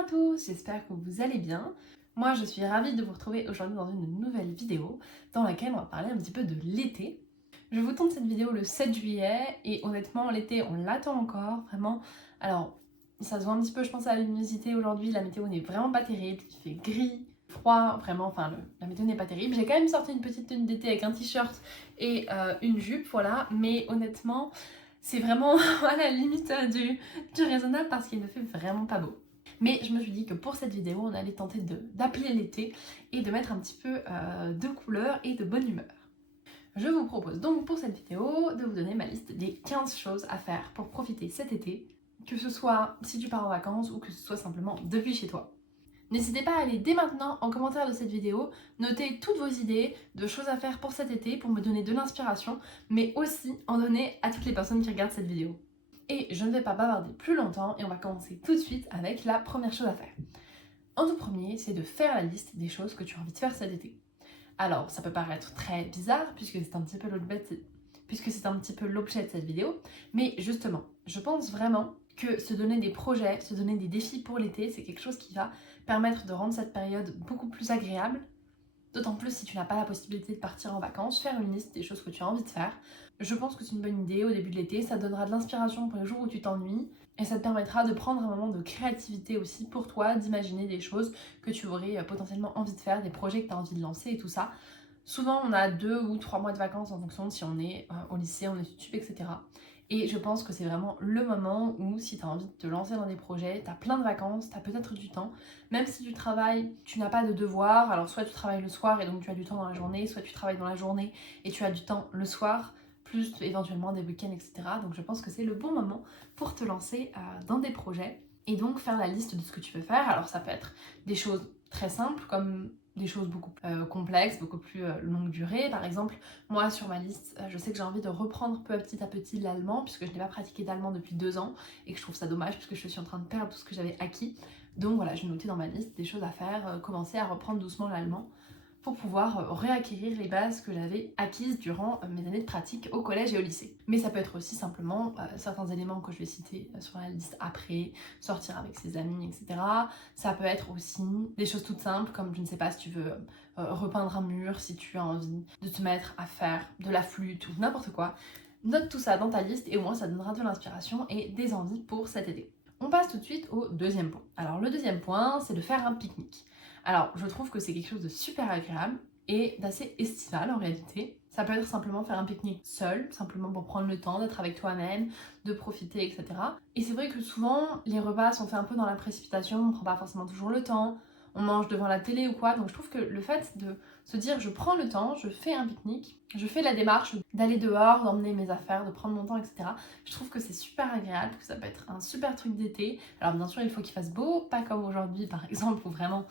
à tous, j'espère que vous allez bien. Moi je suis ravie de vous retrouver aujourd'hui dans une nouvelle vidéo dans laquelle on va parler un petit peu de l'été. Je vous tourne cette vidéo le 7 juillet et honnêtement l'été on l'attend encore, vraiment. Alors ça se voit un petit peu je pense à la luminosité aujourd'hui, la météo n'est vraiment pas terrible, il fait gris, froid, vraiment, enfin la météo n'est pas terrible. J'ai quand même sorti une petite tenue d'été avec un t-shirt et une jupe, voilà, mais honnêtement c'est vraiment à la limite du raisonnable parce qu'il ne fait vraiment pas beau. Mais je me suis dit que pour cette vidéo, on allait tenter d'appeler l'été et de mettre un petit peu de couleur et de bonne humeur. Je vous propose donc pour cette vidéo de vous donner ma liste des 15 choses à faire pour profiter cet été, que ce soit si tu pars en vacances ou que ce soit simplement depuis chez toi. N'hésitez pas à aller dès maintenant en commentaire de cette vidéo, noter toutes vos idées de choses à faire pour cet été pour me donner de l'inspiration, mais aussi en donner à toutes les personnes qui regardent cette vidéo. Et je ne vais pas bavarder plus longtemps et on va commencer tout de suite avec la première chose à faire. En tout premier, c'est de faire la liste des choses que tu as envie de faire cet été. Alors, ça peut paraître très bizarre puisque c'est un petit peu l'objet de cette vidéo, mais justement, je pense vraiment que se donner des projets, se donner des défis pour l'été, c'est quelque chose qui va permettre de rendre cette période beaucoup plus agréable. D'autant plus si tu n'as pas la possibilité de partir en vacances, faire une liste des choses que tu as envie de faire. Je pense que c'est une bonne idée au début de l'été, ça te donnera de l'inspiration pour les jours où tu t'ennuies et ça te permettra de prendre un moment de créativité aussi pour toi, d'imaginer des choses que tu aurais potentiellement envie de faire, des projets que tu as envie de lancer et tout ça. Souvent on a 2 ou 3 mois de vacances en fonction de si on est au lycée, en études sup, etc. Et je pense que c'est vraiment le moment où si tu as envie de te lancer dans des projets, tu as plein de vacances, tu as peut-être du temps. Même si tu travailles, tu n'as pas de devoirs, alors soit tu travailles le soir et donc tu as du temps dans la journée, soit tu travailles dans la journée et tu as du temps le soir, plus éventuellement des week-ends, etc. Donc je pense que c'est le bon moment pour te lancer dans des projets et donc faire la liste de ce que tu veux faire. Alors ça peut être des choses très simples comme des choses beaucoup plus complexes, beaucoup plus longue durée. Par exemple, moi sur ma liste, je sais que j'ai envie de reprendre petit à petit l'allemand puisque je n'ai pas pratiqué d'allemand depuis 2 ans et que je trouve ça dommage puisque je suis en train de perdre tout ce que j'avais acquis. Donc voilà, je vais noter dans ma liste des choses à faire, commencer à reprendre doucement l'allemand pour pouvoir réacquérir les bases que j'avais acquises durant mes années de pratique au collège et au lycée. Mais ça peut être aussi simplement certains éléments que je vais citer sur la liste après, sortir avec ses amis, etc. Ça peut être aussi des choses toutes simples comme, je ne sais pas, si tu veux repeindre un mur, si tu as envie de te mettre à faire de la flûte ou n'importe quoi. Note tout ça dans ta liste et au moins ça donnera de l'inspiration et des envies pour cet été. On passe tout de suite au deuxième point. Alors le deuxième point, c'est de faire un pique-nique. Alors je trouve que c'est quelque chose de super agréable et d'assez estival en réalité. Ça peut être simplement faire un pique-nique seul, simplement pour prendre le temps d'être avec toi-même, de profiter, etc. Et c'est vrai que souvent, les repas sont faits un peu dans la précipitation, on ne prend pas forcément toujours le temps, on mange devant la télé ou quoi, donc je trouve que le fait de se dire je prends le temps, je fais un pique-nique, je fais la démarche d'aller dehors, d'emmener mes affaires, de prendre mon temps, etc. Je trouve que c'est super agréable, que ça peut être un super truc d'été. Alors bien sûr il faut qu'il fasse beau, pas comme aujourd'hui par exemple où vraiment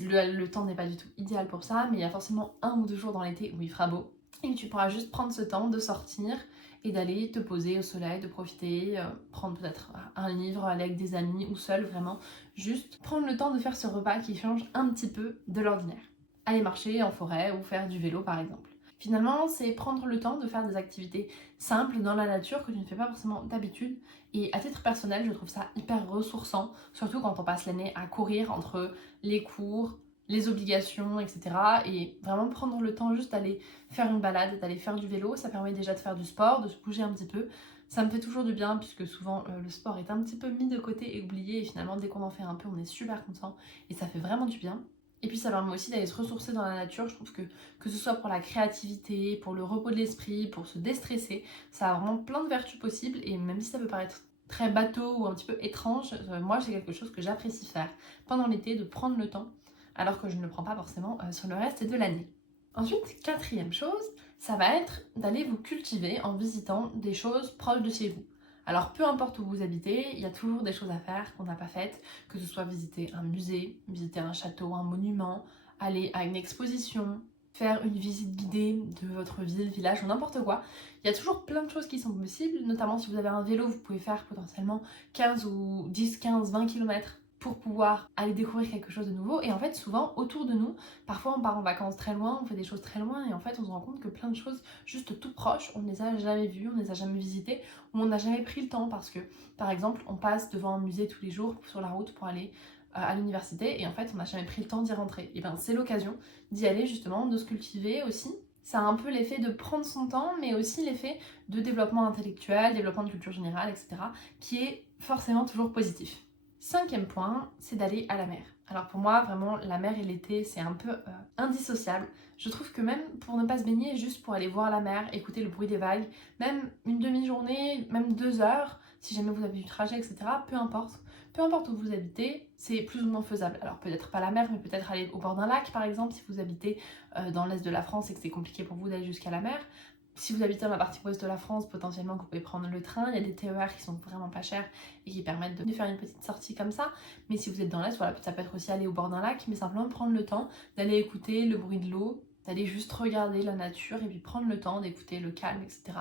le temps n'est pas du tout idéal pour ça, mais il y a forcément 1 ou 2 jours dans l'été où il fera beau. Et tu pourras juste prendre ce temps de sortir et d'aller te poser au soleil, de profiter, prendre peut-être un livre, aller avec des amis ou seul vraiment, juste prendre le temps de faire ce repas qui change un petit peu de l'ordinaire. Aller marcher en forêt ou faire du vélo par exemple. Finalement, c'est prendre le temps de faire des activités simples dans la nature que tu ne fais pas forcément d'habitude. Et à titre personnel, je trouve ça hyper ressourçant, surtout quand on passe l'année à courir entre les cours, les obligations, etc. Et vraiment prendre le temps juste d'aller faire une balade, d'aller faire du vélo, ça permet déjà de faire du sport, de se bouger un petit peu. Ça me fait toujours du bien puisque souvent le sport est un petit peu mis de côté et oublié et finalement dès qu'on en fait un peu on est super content et ça fait vraiment du bien. Et puis ça permet aussi d'aller se ressourcer dans la nature, je trouve que ce soit pour la créativité, pour le repos de l'esprit, pour se déstresser, ça a vraiment plein de vertus possibles et même si ça peut paraître très bateau ou un petit peu étrange, moi c'est quelque chose que j'apprécie faire pendant l'été, de prendre le temps alors que je ne le prends pas forcément sur le reste de l'année. Ensuite, quatrième chose, ça va être d'aller vous cultiver en visitant des choses proches de chez vous. Alors peu importe où vous habitez, il y a toujours des choses à faire qu'on n'a pas faites, que ce soit visiter un musée, visiter un château, un monument, aller à une exposition, faire une visite guidée de votre ville, village ou n'importe quoi. Il y a toujours plein de choses qui sont possibles, notamment si vous avez un vélo, vous pouvez faire potentiellement 15 ou 10, 15, 20 km pour pouvoir aller découvrir quelque chose de nouveau. Et en fait, souvent, autour de nous, parfois on part en vacances très loin, on fait des choses très loin, et en fait, on se rend compte que plein de choses juste tout proches, on ne les a jamais vues, on ne les a jamais visitées, ou on n'a jamais pris le temps parce que, par exemple, on passe devant un musée tous les jours sur la route pour aller à l'université et en fait on n'a jamais pris le temps d'y rentrer. Et bien c'est l'occasion d'y aller justement, de se cultiver aussi. Ça a un peu l'effet de prendre son temps, mais aussi l'effet de développement intellectuel, développement de culture générale, etc. qui est forcément toujours positif. 5e point, c'est d'aller à la mer. Alors pour moi, vraiment, la mer et l'été, c'est un peu indissociable. Je trouve que même pour ne pas se baigner, juste pour aller voir la mer, écouter le bruit des vagues, même une demi-journée, même 2 heures, si jamais vous avez du trajet, etc., peu importe où vous habitez, c'est plus ou moins faisable. Alors peut-être pas la mer, mais peut-être aller au bord d'un lac par exemple, si vous habitez dans l'est de la France et que c'est compliqué pour vous d'aller jusqu'à la mer. Si vous habitez dans la partie ouest de la France, potentiellement vous pouvez prendre le train, il y a des TER qui sont vraiment pas chers et qui permettent de faire une petite sortie comme ça. Mais si vous êtes dans l'est, voilà, ça peut être aussi aller au bord d'un lac, mais simplement prendre le temps d'aller écouter le bruit de l'eau, d'aller juste regarder la nature et puis prendre le temps d'écouter le calme, etc.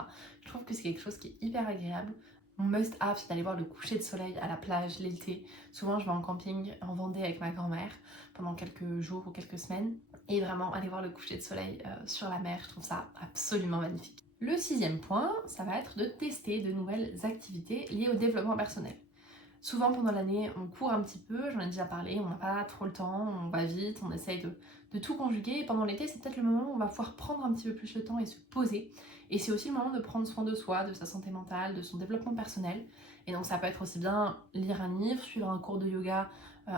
Je trouve que c'est quelque chose qui est hyper agréable. Mon must-have, c'est d'aller voir le coucher de soleil à la plage l'été. Souvent, je vais en camping en Vendée avec ma grand-mère pendant quelques jours ou quelques semaines. Et vraiment, aller voir le coucher de soleil sur la mer, je trouve ça absolument magnifique. Le 6e point, ça va être de tester de nouvelles activités liées au développement personnel. Souvent pendant l'année, on court un petit peu, j'en ai déjà parlé, on n'a pas trop le temps, on va vite, on essaye de tout conjuguer. Et pendant l'été, c'est peut-être le moment où on va pouvoir prendre un petit peu plus le temps et se poser. Et c'est aussi le moment de prendre soin de soi, de sa santé mentale, de son développement personnel. Et donc ça peut être aussi bien lire un livre, suivre un cours de yoga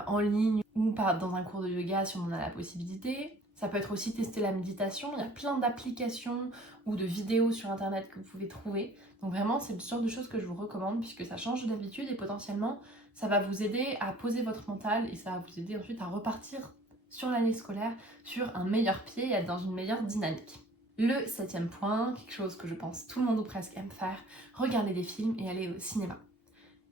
en ligne ou pas dans un cours de yoga si on en a la possibilité. Ça peut être aussi tester la méditation, il y a plein d'applications ou de vidéos sur internet que vous pouvez trouver. Donc vraiment, c'est le genre de choses que je vous recommande puisque ça change d'habitude et potentiellement, ça va vous aider à poser votre mental et ça va vous aider ensuite à repartir sur l'année scolaire sur un meilleur pied et être dans une meilleure dynamique. Le 7e point, quelque chose que je pense tout le monde ou presque aime faire, regarder des films et aller au cinéma.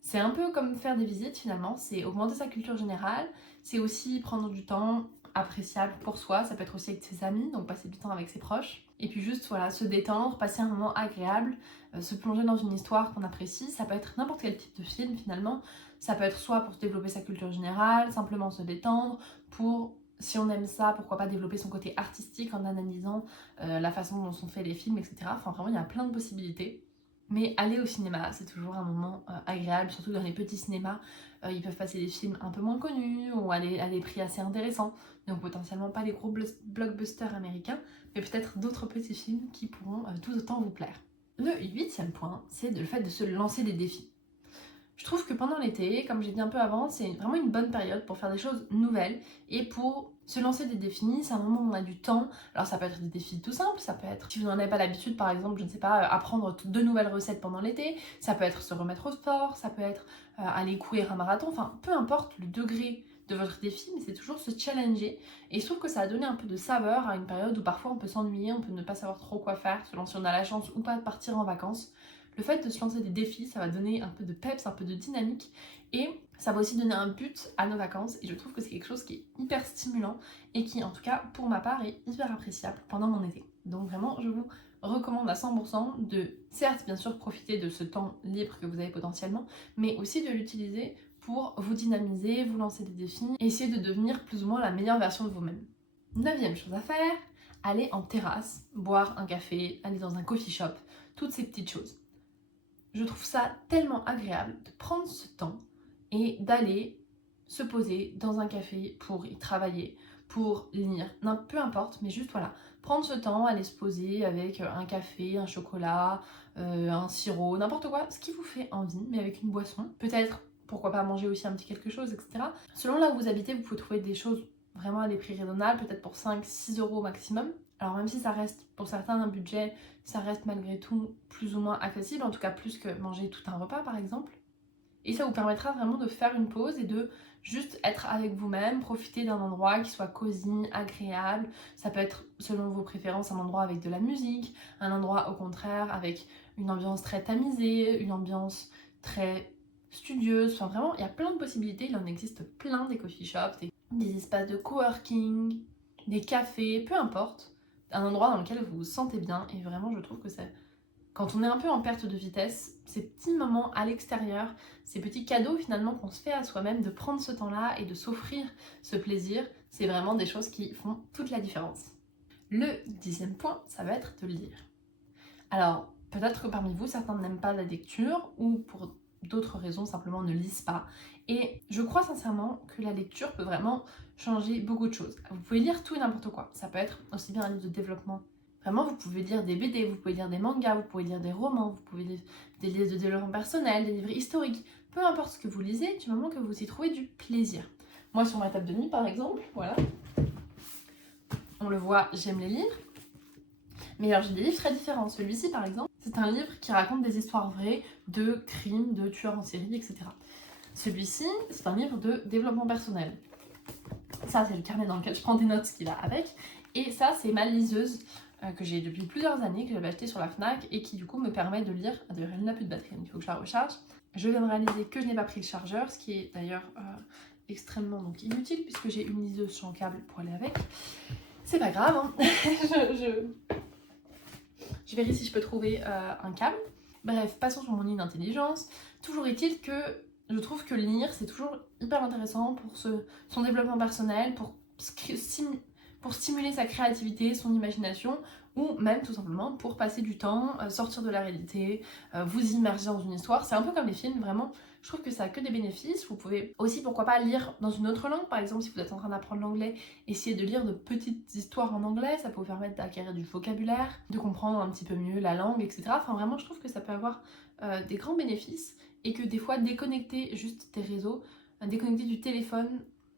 C'est un peu comme faire des visites finalement, c'est augmenter sa culture générale, c'est aussi prendre du temps appréciable pour soi, ça peut être aussi avec ses amis, donc passer du temps avec ses proches. Et puis juste voilà, se détendre, passer un moment agréable, se plonger dans une histoire qu'on apprécie, ça peut être n'importe quel type de film finalement, ça peut être soit pour développer sa culture générale, simplement se détendre, pour, si on aime ça, pourquoi pas développer son côté artistique en analysant la façon dont sont faits les films, etc. Enfin vraiment, il y a plein de possibilités. Mais aller au cinéma, c'est toujours un moment agréable, surtout dans les petits cinémas. Ils peuvent passer des films un peu moins connus ou à des prix assez intéressants. Donc potentiellement pas les gros blockbusters américains, mais peut-être d'autres petits films qui pourront tout autant vous plaire. Le 8e point, c'est le fait de se lancer des défis. Je trouve que pendant l'été, comme j'ai dit un peu avant, c'est vraiment une bonne période pour faire des choses nouvelles et pour se lancer des défis. C'est un moment où on a du temps. Alors ça peut être des défis tout simples, ça peut être, si vous n'en avez pas l'habitude par exemple, je ne sais pas, apprendre de nouvelles recettes pendant l'été, ça peut être se remettre au sport, ça peut être aller courir un marathon, enfin peu importe le degré de votre défi, mais c'est toujours se challenger. Et je trouve que ça a donné un peu de saveur à une période où parfois on peut s'ennuyer, on peut ne pas savoir trop quoi faire, selon si on a la chance ou pas de partir en vacances. Le fait de se lancer des défis, ça va donner un peu de peps, un peu de dynamique et ça va aussi donner un but à nos vacances et je trouve que c'est quelque chose qui est hyper stimulant et qui en tout cas pour ma part est hyper appréciable pendant mon été. Donc vraiment je vous recommande à 100% de certes bien sûr profiter de ce temps libre que vous avez potentiellement mais aussi de l'utiliser pour vous dynamiser, vous lancer des défis et essayer de devenir plus ou moins la meilleure version de vous-même. 9e chose à faire, aller en terrasse, boire un café, aller dans un coffee shop, toutes ces petites choses. Je trouve ça tellement agréable de prendre ce temps et d'aller se poser dans un café pour y travailler, pour lire, non, peu importe, mais juste voilà, prendre ce temps, aller se poser avec un café, un chocolat, un sirop, n'importe quoi, ce qui vous fait envie, mais avec une boisson. Peut-être, pourquoi pas manger aussi un petit quelque chose, etc. Selon là où vous habitez, vous pouvez trouver des choses vraiment à des prix raisonnables, peut-être pour 5-6 € au maximum. Alors même si ça reste pour certains un budget, ça reste malgré tout plus ou moins accessible, en tout cas plus que manger tout un repas par exemple. Et ça vous permettra vraiment de faire une pause et de juste être avec vous-même, profiter d'un endroit qui soit cosy, agréable. Ça peut être selon vos préférences un endroit avec de la musique, un endroit au contraire avec une ambiance très tamisée, une ambiance très studieuse. Enfin vraiment, il y a plein de possibilités, il en existe plein des coffee shops, des espaces de coworking, des cafés, peu importe. Un endroit dans lequel vous vous sentez bien et vraiment je trouve que c'est quand on est un peu en perte de vitesse, ces petits moments à l'extérieur, ces petits cadeaux finalement qu'on se fait à soi-même, de prendre ce temps-là et de s'offrir ce plaisir, c'est vraiment des choses qui font toute la différence. Le 10e point, ça va être de lire. Alors, peut-être que parmi vous, certains n'aiment pas la lecture ou pour d'autres raisons simplement ne lisent pas. Et je crois sincèrement que la lecture peut vraiment changer beaucoup de choses. Vous pouvez lire tout et n'importe quoi. Ça peut être aussi bien un livre de développement. Vraiment, vous pouvez lire des BD, vous pouvez lire des mangas, vous pouvez lire des romans, vous pouvez lire des livres de développement personnel, des livres historiques. Peu importe ce que vous lisez, du moment que vous y trouvez du plaisir. Moi, sur ma table de nuit, par exemple, voilà, on le voit, j'aime les lire. Mais alors, j'ai des livres très différents. Celui-ci, par exemple, c'est un livre qui raconte des histoires vraies de crimes, de tueurs en série, etc. Celui-ci, c'est un livre de développement personnel. Ça, c'est le carnet dans lequel je prends des notes, ce qu'il a avec. Et ça, c'est ma liseuse que j'ai depuis plusieurs années, que j'avais acheté sur la FNAC et qui du coup me permet de lire. D'ailleurs, elle n'a plus de batterie, donc il faut que je la recharge. Je viens de réaliser que je n'ai pas pris le chargeur, ce qui est d'ailleurs extrêmement donc, inutile puisque j'ai une liseuse sans câble pour aller avec. C'est pas grave, hein. Je verrai si je peux trouver un câble. Bref, passons sur mon lit d'intelligence. Toujours est-il que je trouve que lire, c'est toujours hyper intéressant pour son développement personnel, pour stimuler sa créativité, son imagination, ou même tout simplement pour passer du temps, sortir de la réalité, vous immerger dans une histoire. C'est un peu comme les films, vraiment. Je trouve que ça a que des bénéfices. Vous pouvez aussi, pourquoi pas, lire dans une autre langue. Par exemple, si vous êtes en train d'apprendre l'anglais, essayez de lire de petites histoires en anglais. Ça peut vous permettre d'acquérir du vocabulaire, de comprendre un petit peu mieux la langue, etc. Enfin, vraiment, je trouve que ça peut avoir des grands bénéfices et que des fois, déconnecter juste des réseaux, déconnecter du téléphone,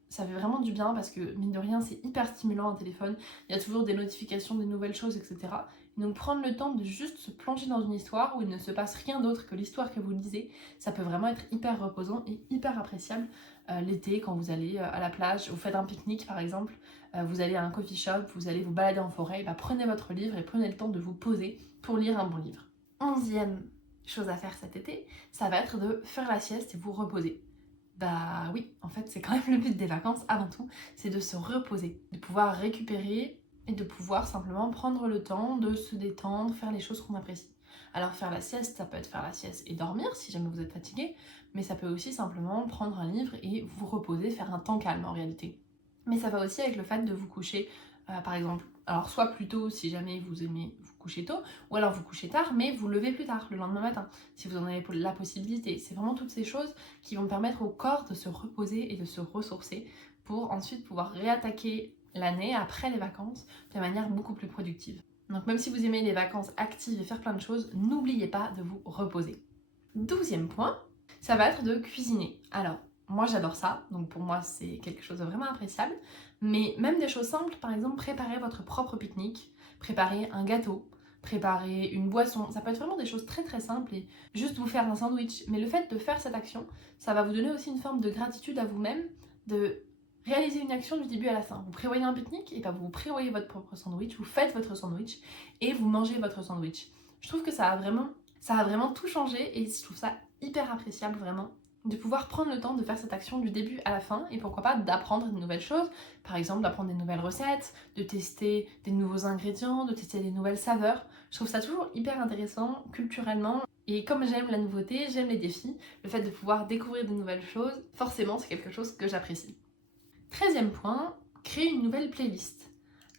ça fait vraiment du bien parce que, mine de rien, c'est hyper stimulant un téléphone. Il y a toujours des notifications, des nouvelles choses, etc. Et donc prendre le temps de juste se plonger dans une histoire où il ne se passe rien d'autre que l'histoire que vous lisez, ça peut vraiment être hyper reposant et hyper appréciable l'été quand vous allez à la plage, vous faites un pique-nique par exemple, vous allez à un coffee shop, vous allez vous balader en forêt, et bah, prenez votre livre et prenez le temps de vous poser pour lire un bon livre. 11e chose à faire cet été, ça va être de faire la sieste et vous reposer. Bah oui, en fait c'est quand même le but des vacances avant tout, c'est de se reposer, de pouvoir récupérer et de pouvoir simplement prendre le temps de se détendre, faire les choses qu'on apprécie. Alors faire la sieste, ça peut être faire la sieste et dormir si jamais vous êtes fatigué, mais ça peut aussi simplement prendre un livre et vous reposer, faire un temps calme en réalité. Mais ça va aussi avec le fait de vous coucher, par exemple, alors soit plus tôt si jamais vous aimez vous coucher tôt, ou alors vous couchez tard, mais vous levez plus tard, le lendemain matin, si vous en avez la possibilité. C'est vraiment toutes ces choses qui vont permettre au corps de se reposer et de se ressourcer pour ensuite pouvoir réattaquer l'année après les vacances de manière beaucoup plus productive. Donc même si vous aimez les vacances actives et faire plein de choses, n'oubliez pas de vous reposer. 12e point, ça va être de cuisiner. Alors, moi j'adore ça, donc pour moi c'est quelque chose de vraiment appréciable, mais même des choses simples, par exemple préparer votre propre pique-nique, préparer un gâteau, préparer une boisson, ça peut être vraiment des choses très très simples et juste vous faire un sandwich, mais le fait de faire cette action, ça va vous donner aussi une forme de gratitude à vous-même, de réaliser une action du début à la fin. Vous prévoyez un pique-nique, et bien vous prévoyez votre propre sandwich, vous faites votre sandwich et vous mangez votre sandwich. Je trouve que ça a vraiment tout changé et je trouve ça hyper appréciable vraiment de pouvoir prendre le temps de faire cette action du début à la fin et pourquoi pas d'apprendre de nouvelles choses, par exemple d'apprendre des nouvelles recettes, de tester des nouveaux ingrédients, de tester des nouvelles saveurs. Je trouve ça toujours hyper intéressant culturellement et comme j'aime la nouveauté, j'aime les défis, le fait de pouvoir découvrir de nouvelles choses, forcément c'est quelque chose que j'apprécie. 13e point, créer une nouvelle playlist.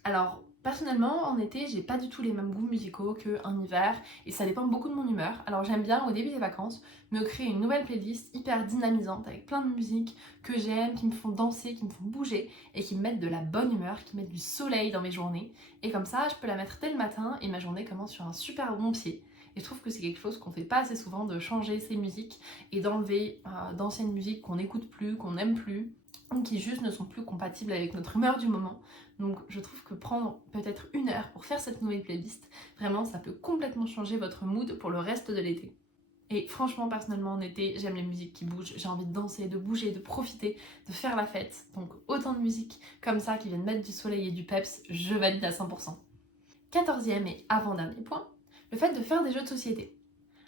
Alors, personnellement, en été, j'ai pas du tout les mêmes goûts musicaux qu'en hiver et ça dépend beaucoup de mon humeur. Alors, j'aime bien, au début des vacances, me créer une nouvelle playlist hyper dynamisante avec plein de musiques que j'aime, qui me font danser, qui me font bouger et qui me mettent de la bonne humeur, qui mettent du soleil dans mes journées. Et comme ça, je peux la mettre dès le matin et ma journée commence sur un super bon pied. Et je trouve que c'est quelque chose qu'on fait pas assez souvent, de changer ses musiques et d'enlever d'anciennes musiques qu'on n'écoute plus, qu'on n'aime plus, qui juste ne sont plus compatibles avec notre humeur du moment. Donc je trouve que prendre peut-être 1 heure pour faire cette nouvelle playlist, vraiment ça peut complètement changer votre mood pour le reste de l'été. Et franchement, personnellement en été, j'aime les musiques qui bougent, j'ai envie de danser, de bouger, de profiter, de faire la fête. Donc autant de musiques comme ça qui viennent mettre du soleil et du peps, je valide à 100%. 14e et avant-dernier point, le fait de faire des jeux de société.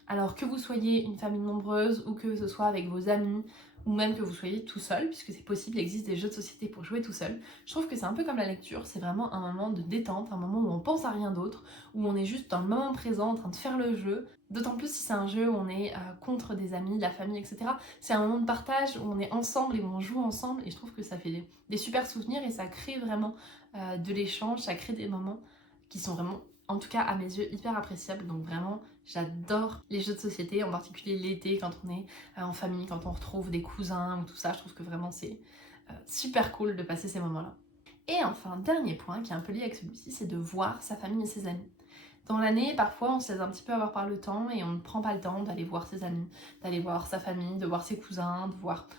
Alors que vous soyez une famille nombreuse ou que ce soit avec vos amis ou même que vous soyez tout seul, puisque c'est possible, il existe des jeux de société pour jouer tout seul, je trouve que c'est un peu comme la lecture, c'est vraiment un moment de détente, un moment où on pense à rien d'autre, où on est juste dans le moment présent en train de faire le jeu, d'autant plus si c'est un jeu où on est contre des amis, de la famille, etc. C'est un moment de partage où on est ensemble et où on joue ensemble et je trouve que ça fait des super souvenirs et ça crée vraiment de l'échange, ça crée des moments qui sont vraiment en tout cas à mes yeux hyper appréciable. Donc vraiment j'adore les jeux de société, en particulier l'été quand on est en famille, quand on retrouve des cousins ou tout ça. Je trouve que vraiment c'est super cool de passer ces moments là. Et enfin, dernier point qui est un peu lié avec celui-ci, c'est de voir sa famille et ses amis. Dans l'année, parfois, on se laisse un petit peu avoir par le temps et on ne prend pas le temps d'aller voir ses amis, d'aller voir sa famille, de voir ses cousins, de voir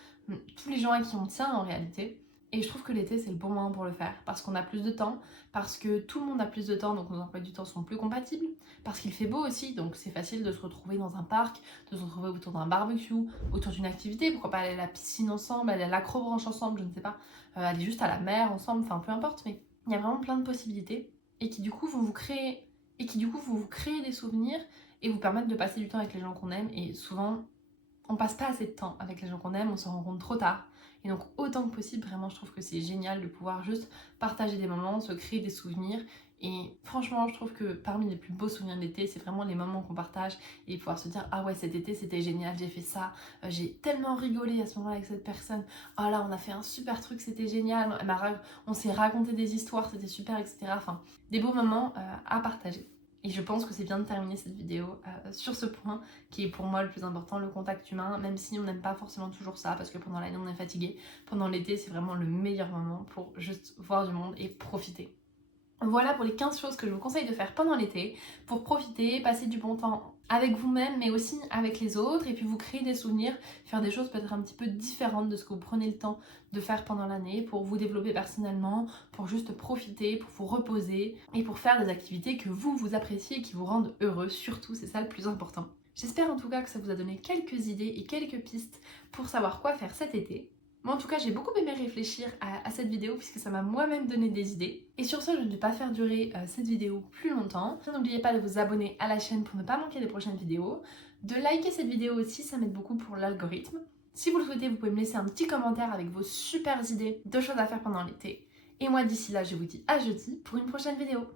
tous les gens à qui on tient en réalité. Et je trouve que l'été, c'est le bon moment pour le faire, parce qu'on a plus de temps, parce que tout le monde a plus de temps, donc nos emplois du temps sont plus compatibles, parce qu'il fait beau aussi, donc c'est facile de se retrouver dans un parc, de se retrouver autour d'un barbecue, autour d'une activité, pourquoi pas aller à la piscine ensemble, aller à l'acrobranche ensemble, je ne sais pas, aller juste à la mer ensemble, enfin peu importe, mais il y a vraiment plein de possibilités, et qui du coup vont vous créer des souvenirs et vous permettre de passer du temps avec les gens qu'on aime. Et souvent, on passe pas assez de temps avec les gens qu'on aime, on s'en rend compte trop tard. Et donc, autant que possible, vraiment, je trouve que c'est génial de pouvoir juste partager des moments, se créer des souvenirs. Et franchement, je trouve que parmi les plus beaux souvenirs d'été, c'est vraiment les moments qu'on partage et pouvoir se dire ah ouais, cet été c'était génial, j'ai fait ça, j'ai tellement rigolé à ce moment-là avec cette personne, oh là on a fait un super truc, c'était génial, on s'est raconté des histoires, c'était super, etc. Enfin, des beaux moments à partager. Et je pense que c'est bien de terminer cette vidéo sur ce point qui est pour moi le plus important, le contact humain, même si on n'aime pas forcément toujours ça parce que pendant l'année on est fatigué. Pendant l'été, c'est vraiment le meilleur moment pour juste voir du monde et profiter. Voilà pour les 15 choses que je vous conseille de faire pendant l'été pour profiter, passer du bon temps avec vous-même mais aussi avec les autres et puis vous créer des souvenirs, faire des choses peut-être un petit peu différentes de ce que vous prenez le temps de faire pendant l'année pour vous développer personnellement, pour juste profiter, pour vous reposer et pour faire des activités que vous appréciez et qui vous rendent heureux, surtout c'est ça le plus important. J'espère en tout cas que ça vous a donné quelques idées et quelques pistes pour savoir quoi faire cet été. Moi en tout cas j'ai beaucoup aimé réfléchir à cette vidéo puisque ça m'a moi-même donné des idées. Et sur ce, je ne vais pas faire durer cette vidéo plus longtemps. N'oubliez pas de vous abonner à la chaîne pour ne pas manquer les prochaines vidéos. De liker cette vidéo aussi, ça m'aide beaucoup pour l'algorithme. Si vous le souhaitez, vous pouvez me laisser un petit commentaire avec vos super idées de choses à faire pendant l'été. Et moi d'ici là, je vous dis à jeudi pour une prochaine vidéo.